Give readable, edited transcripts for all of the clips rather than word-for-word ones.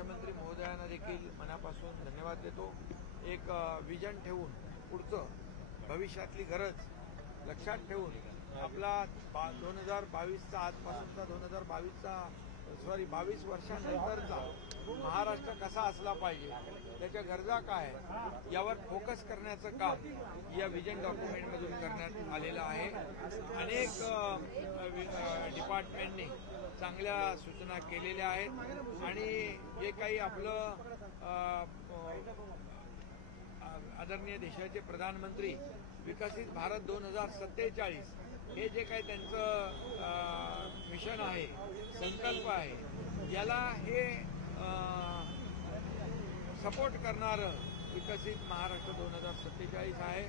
मुख्यमंत्री महोदयांना देखील मनापासून धन्यवाद देतो। एक विजन ठेवून पुढचं भविष्यातली गरज लक्षात ठेवून आपला 2022चा आजपासूनचा 22 वर्षांनंतरचा महाराष्ट्र कसा असला पाहिजे, त्याच्या गरजा काय यावर फोकस करण्याचं काम या विजन डॉक्युमेंटमधून करण्यात आलेलं आहे। अनेक डिपार्टमेंटनी चांगल्या सूचना केलेल्या आहेत आणि जे काही आपलं आदरणीय देशाचे प्रधानमंत्री विकसित भारत 2047 हे जे काही त्यांचं मिशन आहे, संकल्प आहे, याला हे सपोर्ट करणारं विकसित महाराष्ट्र 2047 आहे।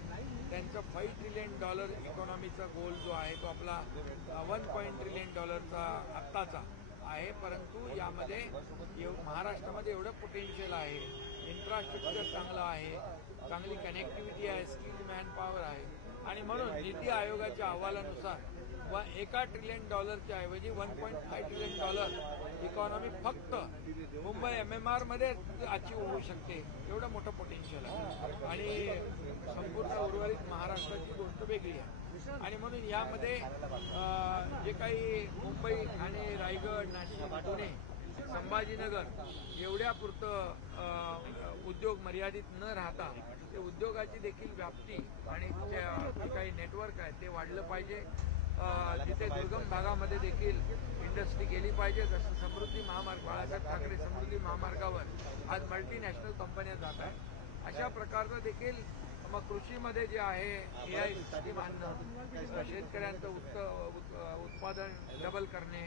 त्यांचं $5 ट्रिलियन इकॉनॉमीचा गोल जो आहे तो आपला $1 ट्रिलियन आत्ताचा आहे, परंतु यामध्ये महाराष्ट्रामध्ये एवढं पोटेन्शियल आहे, इन्फ्रास्ट्रक्चर चांगलं आहे, चांगली कनेक्टिव्हिटी आहे, स्किल मॅन पॉवर आहे आणि म्हणून नीती आयोगाच्या अहवालानुसार $1 ट्रिलियन ऐवजी $1.5 ट्रिलियन इकॉनॉमी फक्त मुंबई MMR मध्ये अचीव्ह होऊ शकते, एवढं मोठं पोटेन्शियल आहे आणि संपूर्ण उर्वरित महाराष्ट्राची गोष्ट वेगळी आहे। आणि म्हणून यामध्ये जे काही मुंबई आणि रायगड, नाशिक, पुणे, संभाजीनगर एवढ्यापुरतं उद्योग मर्यादित न राहता ते उद्योगाची देखील व्याप्ती आणि जे काही नेटवर्क आहे ते वाढलं पाहिजे। तिथे दुर्गम भागामध्ये देखील इंडस्ट्री गेली पाहिजे, जसं समृद्धी महामार्ग, बाळासाहेब ठाकरे समृद्धी महामार्गावर आज मल्टीनॅशनल कंपन्या जात आहेत, अशा प्रकारचं देखील मग कृषीमध्ये जे आहे AI सिस्टीम आणणं, शेतकऱ्यांचं उत्पादन डबल करणे,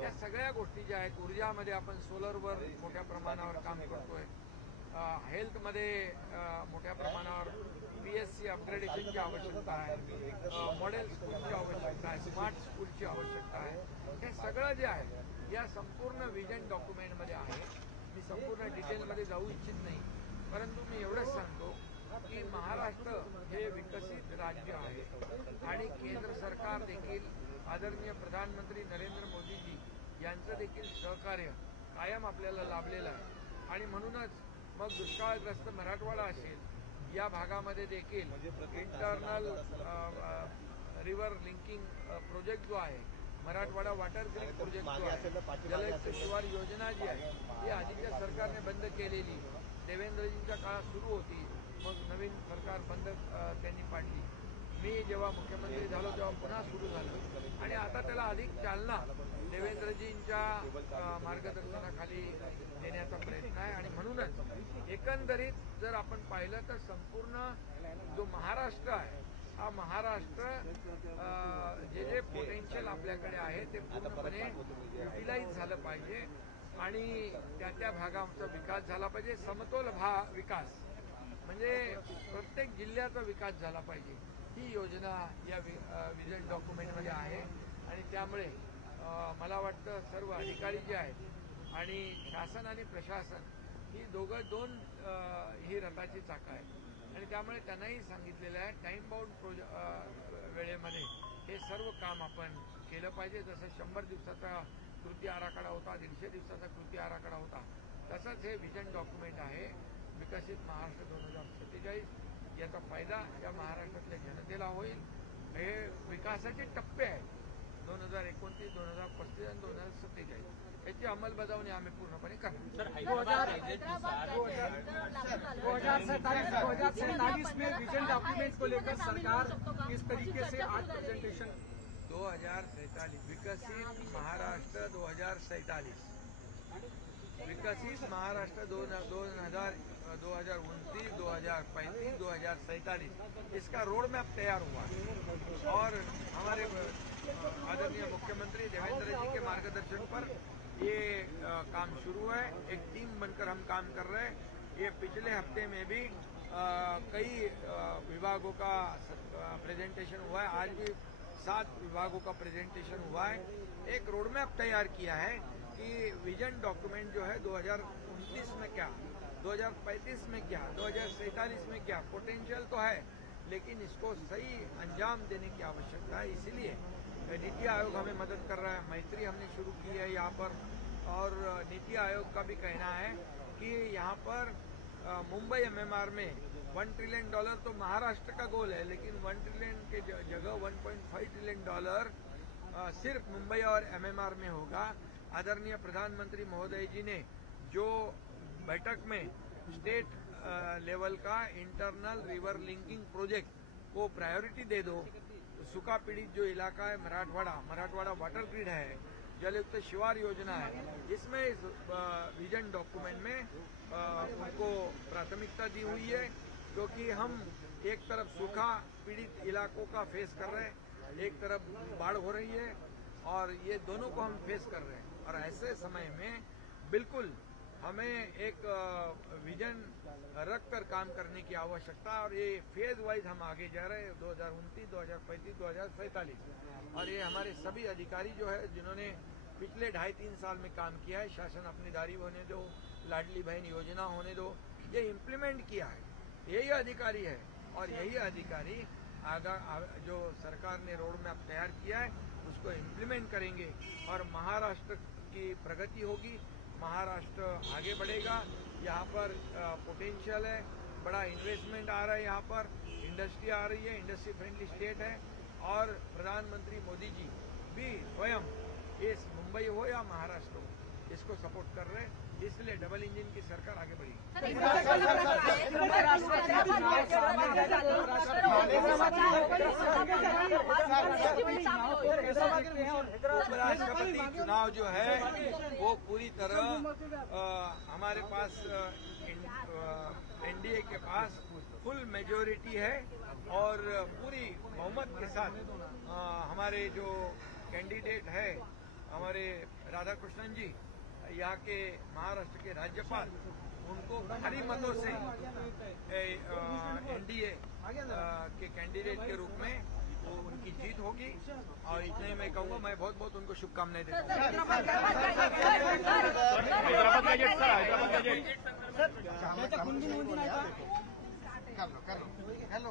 या सगळ्या गोष्टी ज्या आहेत, ऊर्जामध्ये आपण सोलरवर मोठ्या प्रमाणावर काम करतोय, हेल्थमध्ये मोठ्या प्रमाणावर PSC अपग्रेडेशनची आवश्यकता आहे, मॉडेल स्कूलची आवश्यकता आहे, स्मार्ट स्कूलची आवश्यकता आहे, हे सगळं जे आहे या संपूर्ण विजन डॉक्युमेंटमध्ये आहे। मी संपूर्ण डिटेलमध्ये जाऊ इच्छित नाही, परंतु मी एवढंच सांगतो की महाराष्ट्र हे विकसित राज्य आहे आणि केंद्र सरकार देखील आदरणीय प्रधानमंत्री नरेंद्र मोदीजी यांचं देखील सहकार्य कायम आपल्याला लाभलेलं आहे आणि म्हणूनच मग दुष्काळग्रस्त मराठवाडा असेल, या भागामध्ये देखील इंटरनल रिव्हर लिंकिंग प्रोजेक्ट जो आहे, मराठवाडा वॉटर ग्रीड प्रोजेक्ट जो आहे, जलयुक्त शिवार योजना जी आहे ही आधीच्या सरकारने बंद केलेली, देवेंद्रजींच्या काळात सुरू होती, मग नवीन सरकार बंद त्यांनी पाडली। मी जेव्हा मुख्यमंत्री झालो तेव्हा पुन्हा सुरू झालं आणि आता त्याला अधिक चालना देवेंद्रजींच्या मार्गदर्शनाखाली देण्याचा प्रयत्न आहे आणि म्हणूनच एकंदरीत जर आपण पाहिलं तर संपूर्ण जो महाराष्ट्र आहे हा महाराष्ट्र जे जे पोटेन्शियल आपल्याकडे आहे ते पूर्णपणे युटिलाइज झालं पाहिजे आणि त्या भागाचा विकास झाला पाहिजे। समतोल विकास म्हणजे प्रत्येक जिल्ह्याचा विकास झाला पाहिजे, ही योजना या विजन डॉक्युमेंटमध्ये आहे आणि त्यामुळे मला वाटतं सर्व अधिकारी जे आहेत आणि शासन आणि प्रशासन ही दोन ही रथाची चाकं आहेत आणि त्यामुळे त्यांनाही सांगितलेलं आहे टाइम बाउंड वेळेमध्ये हे सर्व काम आपण केलं पाहिजे। जसं 100 दिवसाचा कृती आराखडा होता, 150 दिवसाचा कृती आराखडा होता, तसंच हे विजन डॉक्युमेंट आहे विकसित महाराष्ट्र 2047। याचा फायदा या महाराष्ट्रातल्या जनतेला होईल। हे विकासाचे टप्पे आहेत 2029, 2035 आणि 2047, याची अंमलबजावणी आम्ही पूर्णपणे करणार। 2047 में विजन डॉक्यूमेंट्स को लेकर सरकार किस तरीके से आज प्रेजेंटेशन 2047 विकसित महाराष्ट्र 2047 विकसित महाराष्ट्र 2029, 2035, 2047 इसका रोड मैप तैयार हुआ और हमारे आदरणीय मुख्यमंत्री देवेंद्र जी के मार्गदर्शन पर ये काम शुरू है। एक टीम बनकर हम काम कर रहे हैं। ये पिछले हफ्ते में भी कई विभागों का प्रेजेंटेशन हुआ है, आज भी 7 विभागों का प्रेजेंटेशन हुआ है। एक रोड मैप तैयार किया है कि विजन डॉक्यूमेंट जो है 2029 में क्या, 2035 में क्या, 2047 में क्या, पोटेंशियल तो है लेकिन इसको सही अंजाम देने की आवश्यकता है। इसीलिए नीति आयोग हमें मदद कर रहा है, मैत्री हमने शुरू की है यहाँ पर और नीति आयोग का भी कहना है कि यहाँ पर मुंबई एमएमआर में $1 ट्रिलियन तो महाराष्ट्र का गोल है, लेकिन 1 ट्रिलियन के जगह $1.5 ट्रिलियन सिर्फ मुंबई और एमएमआर में होगा। आदरणीय प्रधानमंत्री महोदय जी ने जो बैठक में स्टेट लेवल का इंटरनल रिवर लिंकिंग प्रोजेक्ट को प्रायोरिटी दे दो, सूखा पीड़ित जो इलाका है मराठवाड़ा वाटर ग्रिड है, जलयुक्त शिवार योजना है, इसमें इस विजन डॉक्यूमेंट में उनको प्राथमिकता दी हुई है, क्योंकि हम एक तरफ सूखा पीड़ित इलाकों का फेस कर रहे हैं, एक तरफ बाढ़ हो रही है, और ये दोनों को हम फेस कर रहे हैं। और ऐसे समय में बिल्कुल हमें एक विजन रख कर काम करने की आवश्यकता है, और ये फेज वाइज हम आगे जा रहे हैं, 2029, 2035, 2047। और ये हमारे सभी अधिकारी जो है, जिन्होंने पिछले 2.5-3 साल में काम किया है, शासन अपनी दारी होने दो, लाडली बहन योजना होने दो, ये इम्प्लीमेंट किया है, यही अधिकारी है। और यही अधिकारी जो सरकार ने रोड मैप तैयार किया है उसको इम्प्लीमेंट करेंगे, और महाराष्ट्र की प्रगति होगी, महाराष्ट्र आगे बढ़ेगा। यहाँ पर पोटेंशियल है, बड़ा इन्वेस्टमेंट आ रहा है, यहाँ पर इंडस्ट्री आ रही है, इंडस्ट्री फ्रेंडली स्टेट है, और प्रधानमंत्री मोदी जी भी स्वयं इस मुंबई हो या महाराष्ट्र हो इसको सपोर्ट कर रहे हैं, इसलिए डबल इंजन की सरकार आगे बढ़ी। उपराष्ट्रपति चुनाव जो है वो पूरी तरह हमारे पास एनडीए के पास फुल मेजॉरिटी है, और पूरी बहुमत के साथ हमारे जो कैंडिडेट है, हमारे राधाकृष्णन जी, यहाँ के महाराष्ट्र के राज्यपाल, उनको भारी मतों से एनडीए के कैंडिडेट के रूप में वो उनकी जीत होगी। और इतने मैं कहूँगा, मैं बहुत बहुत उनको शुभकामनाएं देता हेलो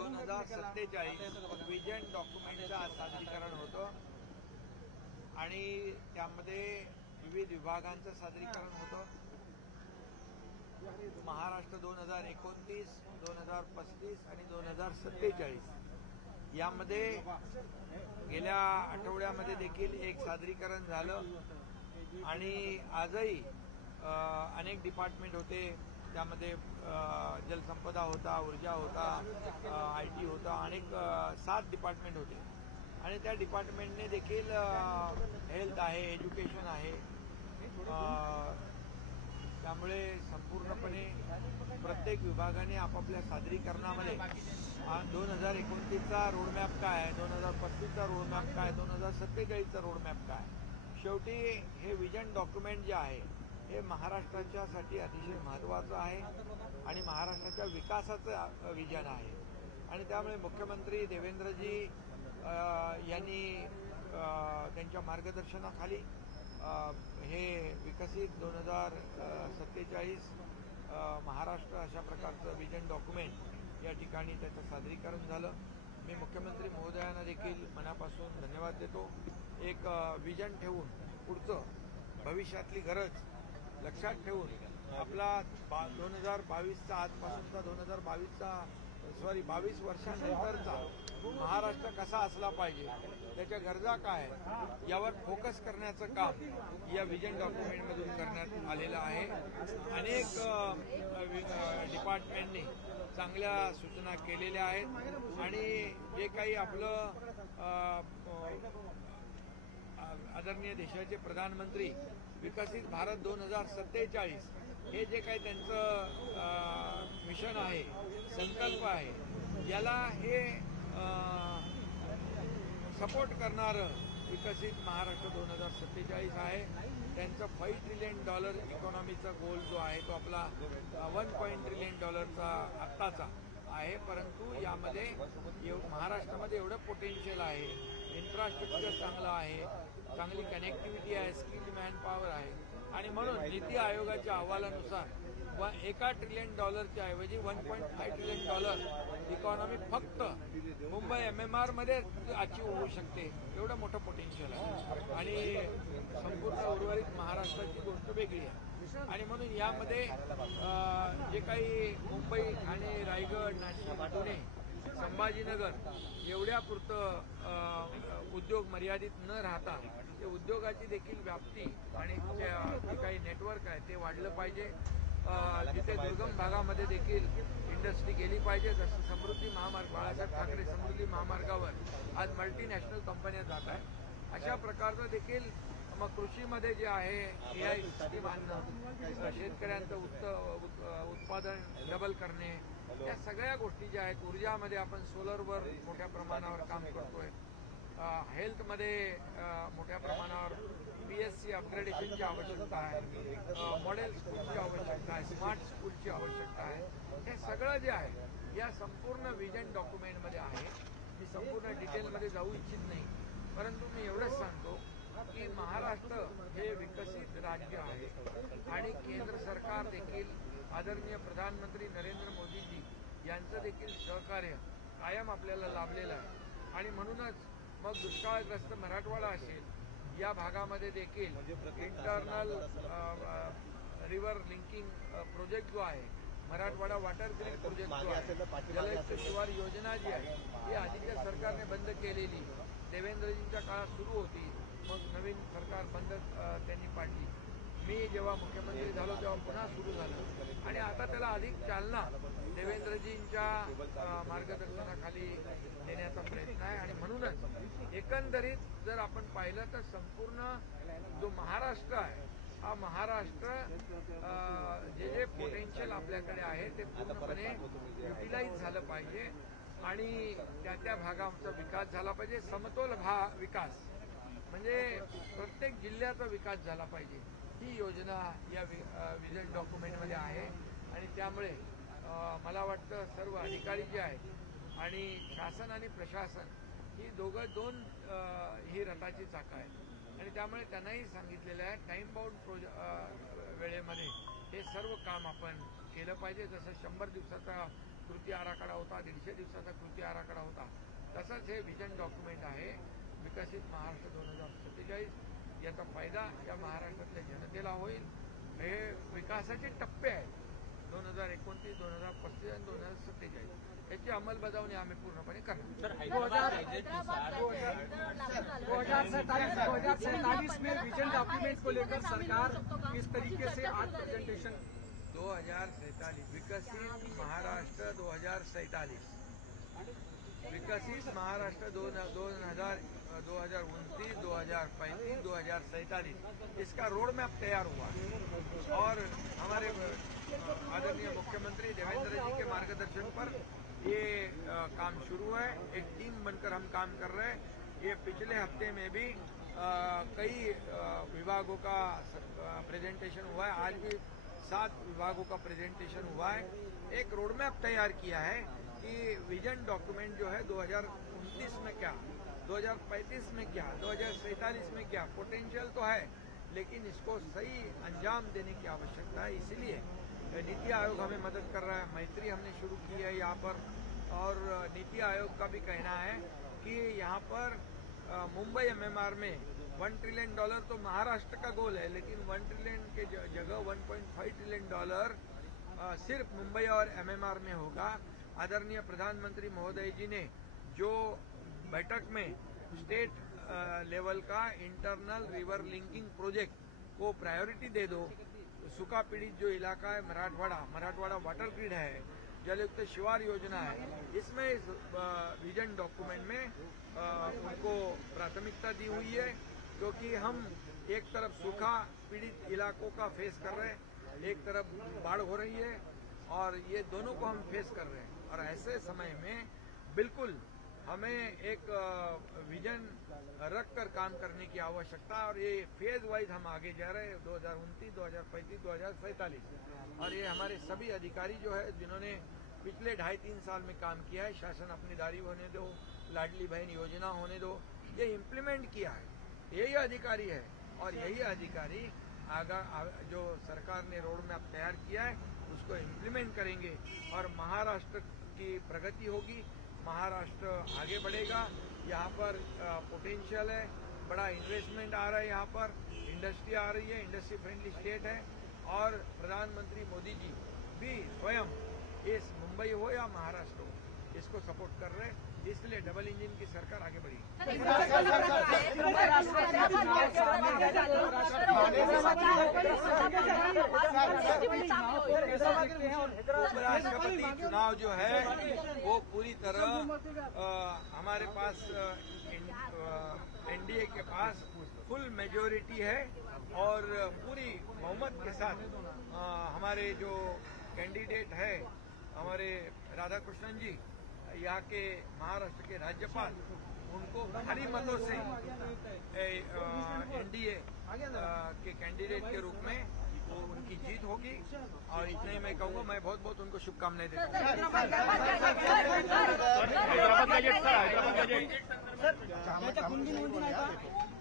2047 विजन डॉक्युमेंटचं सादरीकरण होतं, आणि त्यामध्ये विविध विभागांचं सादरीकरण होतं। महाराष्ट्र 2029, 2035 आणि 2047 यामध्ये गेल्या आठवड्यामध्ये देखील एक सादरीकरण झालं, आणि आजही अनेक डिपार्टमेंट होते, त्यामध्ये जलसंपदा होता, ऊर्जा होता, IT होता, अनेक 7 डिपार्टमेंट होते, आणि त्या डिपार्टमेंटने देखील हेल्थ आहे, एज्युकेशन आहे, त्यामुळे संपूर्णपणे प्रत्येक विभागाने आपापल्या सादरीकरणामध्ये 2029चा रोडमॅप काय आहे, 2035चा रोडमॅप काय, 2047चा रोडमॅप काय, शेवटी हे विजन डॉक्युमेंट जे आहे हे महाराष्ट्राच्यासाठी अतिशय महत्त्वाचं आहे, आणि महाराष्ट्राच्या विकासाचं विजन आहे। आणि त्यामुळे मुख्यमंत्री देवेंद्रजी यांनी त्यांच्या मार्गदर्शनाखाली हे विकसित 2047 महाराष्ट्र अशा प्रकारचं विजन डॉक्युमेंट या ठिकाणी त्याचं सादरीकरण झालं। मी मुख्यमंत्री महोदयांना देखील मनापासून धन्यवाद देतो। एक विजन ठेवून पुढचं भविष्यातली गरज लक्षात ठेवून आपला 2022चा आजपासूनचा 22 वर्षांनंतरचा महाराष्ट्र कसा असला पाहिजे, त्याच्या गरजा काय यावर फोकस करण्याचं काम या विजन डॉक्युमेंटमधून करण्यात आलेलं आहे। अनेक डिपार्टमेंटनी चांगल्या सूचना केलेल्या आहेत, आणि जे काही आपलं आदरणीय देशाचे प्रधानमंत्री विकसित भारत 2047 हे जे काही त्यांचं मिशन आहे, संकल्प आहे, याला हे सपोर्ट करणारं विकसित महाराष्ट्र 2047 आहे. त्यांचं $5 ट्रिलियन इकॉनॉमीचा गोल जो आहे तो आपला $1 ट्रिलियन आत्ताचा आहे. परंतु यामध्ये महाराष्ट्रामध्ये एवढं पोटेन्शियल आहे, इन्फ्रास्ट्रक्चर चांगलं आहे, चांगली कनेक्टिव्हिटी आहे, स्किल्ड मॅन पॉवर आहे आणि म्हणून नीती आयोगाच्या अहवालानुसार $1 ट्रिलियन ऐवजी $1.5 ट्रिलियन इकॉनॉमी फक्त मुंबई MMR मध्ये अचीव होऊ शकते. एवढं मोठं पोटेन्शियल आहे आणि संपूर्ण उर्वरित महाराष्ट्राची गोष्ट वेगळी आहे. आणि म्हणून यामध्ये जे काही मुंबई, ठाणे, रायगड, नाशिक, पुणे, संभाजीनगर एवढ्यापुरतं उद्योग मर्यादित न राहता ते उद्योगाची देखील व्याप्ती आणि जे काही नेटवर्क आहे ते वाढलं पाहिजे. जिथे दुर्गम भागामध्ये देखील इंडस्ट्री गेली पाहिजे. जसं समृद्धी महामार्ग, बाळासाहेब ठाकरे समृद्धी महामार्गावर आज मल्टीनॅशनल कंपन्या जात आहेत. अशा प्रकारचं देखील मग कृषीमध्ये जे आहे AI सिस्टीम आणणं, शेतकऱ्यांचं उत्पादन डबल करणे, या सगळ्या गोष्टी ज्या आहेत. ऊर्जामध्ये आपण सोलरवर मोठ्या प्रमाणावर काम करतोय. हेल्थमध्ये मोठ्या प्रमाणावर PSC अपग्रेडेशनची आवश्यकता आहे, मॉडेल स्कूलची आवश्यकता आहे, स्मार्ट स्कूलची आवश्यकता आहे. हे सगळं जे आहे या संपूर्ण विजन डॉक्युमेंटमध्ये आहे. मी संपूर्ण डिटेलमध्ये जाऊ इच्छित नाही, परंतु मी एवढंच सांगतो की महाराष्ट्र हे विकसित राज्य आहे आणि केंद्र सरकार देखील आदरणीय प्रधानमंत्री नरेंद्र मोदीजी यांचं देखील सहकार्य कायम आपल्याला लाभलेलं आहे. आणि म्हणूनच मग दुष्काळग्रस्त मराठवाडा असेल, या भागामध्ये देखील इंटरनल रिव्हर लिंकिंग प्रोजेक्ट जो आहे, मराठवाडा वॉटर ग्रीड प्रोजेक्ट जो आहे, जलयुक्त शिवार योजना जी आहे ही आधीच्या सरकारने बंद केलेली, देवेंद्रजींच्या काळात सुरू होती, मग नवीन सरकार बंद त्यांनी पाडली. मी जेव्हा मुख्यमंत्री झालो तेव्हा पुन्हा सुरू झालं आणि आता त्याला अधिक चालना देवेंद्रजींच्या मार्गदर्शनाखाली देण्याचा प्रयत्न आहे. आणि म्हणूनच एकंदरीत जर आपण पाहिलं तर संपूर्ण जो महाराष्ट्र आहे हा महाराष्ट्र जे पोटेन्शियल आपल्याकडे आहे ते पूर्णपणे युटिलाइज झालं पाहिजे आणि त्या भागाचा विकास झाला पाहिजे. समतोल विकास म्हणजे प्रत्येक जिल्ह्याचा विकास झाला पाहिजे, ही योजना या विजन डॉक्युमेंटमध्ये आहे. आणि त्यामुळे मला वाटतं सर्व अधिकारी जे आहेत आणि शासन आणि प्रशासन ही दोन ही रथाची चाकं आहेत आणि त्यामुळे त्यांनाही सांगितलेलं आहे टाईम बाउंड वेळेमध्ये हे सर्व काम आपण केलं पाहिजे. जसं 100 दिवसाचा कृती आराखडा होता, 150 दिवसाचा कृती आराखडा होता, तसंच हे विजन डॉक्युमेंट आहे विकसित महाराष्ट्र 2047. याचा फायदा या महाराष्ट्रातल्या जनतेला होईल. हे विकासाचे टप्पे आहेत 2029, 2035 आणि 2047. याची अंमलबजावणी आम्ही पूर्णपणे करणार. 2047 में विजन डॉक्यूमेंट को लेकर सरकार किस तरीके से आज प्रेजेंटेशन 2047 विकसित महाराष्ट्र 2047 विकसित महाराष्ट्र 2029, 2035, 2047 इसका रोड मैप तैयार हुआ है और हमारे आदरणीय मुख्यमंत्री देवेंद्र जी के मार्गदर्शन पर ये काम शुरू है. एक टीम बनकर हम काम कर रहे हैं. ये पिछले हफ्ते में भी कई विभागों का प्रेजेंटेशन हुआ है. आज भी 7 विभागों का प्रेजेंटेशन हुआ है. एक रोड मैप तैयार किया है कि विजन डॉक्यूमेंट जो है 2029 में क्या, 2035 में क्या, 2047 में क्या, पोटेंशियल तो है लेकिन इसको सही अंजाम देने की आवश्यकता है. इसीलिए नीति आयोग हमें मदद कर रहा है. मैत्री हमने शुरू की है यहाँ पर और नीति आयोग का भी कहना है कि यहाँ पर मुंबई MMR में $1 ट्रिलियन तो महाराष्ट्र का गोल है, लेकिन 1 ट्रिलियन के जगह $1.5 ट्रिलियन सिर्फ मुंबई और MMR में होगा. आदरणीय प्रधानमंत्री महोदय जी ने जो बैठक में स्टेट लेवल का इंटरनल रिवर लिंकिंग प्रोजेक्ट को प्रायोरिटी दे दो, सूखा पीड़ित जो इलाका है मराठवाड़ा वाटर ग्रिड है, जलयुक्त शिवार योजना है, इसमें इस विजन डॉक्यूमेंट में उनको प्राथमिकता दी हुई है. क्योंकि हम एक तरफ सूखा पीड़ित इलाकों का फेस कर रहे हैं, एक तरफ बाढ़ हो रही है और ये दोनों को हम फेस कर रहे हैं। और ऐसे समय में बिल्कुल हमें एक विजन रख कर काम करने की आवश्यकता है और ये फेज वाइज हम आगे जा रहे हैं 2029, 2035, 2047। और ये हमारे सभी अधिकारी जो है जिन्होंने पिछले 2.5-3 साल में काम किया है, शासन अपनी दारी होने दो, लाडली बहन योजना होने दो, ये इम्प्लीमेंट किया है, यही अधिकारी है। और यही अधिकारी जो सरकार ने रोड मैप तैयार किया है उसको इम्प्लीमेंट करेंगे और महाराष्ट्र की प्रगति होगी, महाराष्ट्र आगे बढ़ेगा। यहाँ पर पोटेंशियल है, बड़ा इन्वेस्टमेंट आ रहा है, यहाँ पर इंडस्ट्री आ रही है, इंडस्ट्री फ्रेंडली स्टेट है। और प्रधानमंत्री मोदी जी भी स्वयं इस मुंबई हो या महाराष्ट्र हो इसको सपोर्ट कर रहे हैं, इसलिए डबल इंजन की सरकार आगे बढ़ी। उपराष्ट्रपति चुनाव जो है वो पूरी तरह हमारे पास एनडीए के पास फुल मेजोरिटी है और पूरी बहुमत के साथ हमारे जो कैंडिडेट है हमारे राधाकृष्णन जी, यहाँ के महाराष्ट्र के राज्यपाल, उनको भारी मतों से एनडीए के कैंडिडेट के रूप में वो उनकी जीत होगी। और इतने मैं कहूँगा, मैं बहुत बहुत उनको शुभकामनाएं देता हूँ।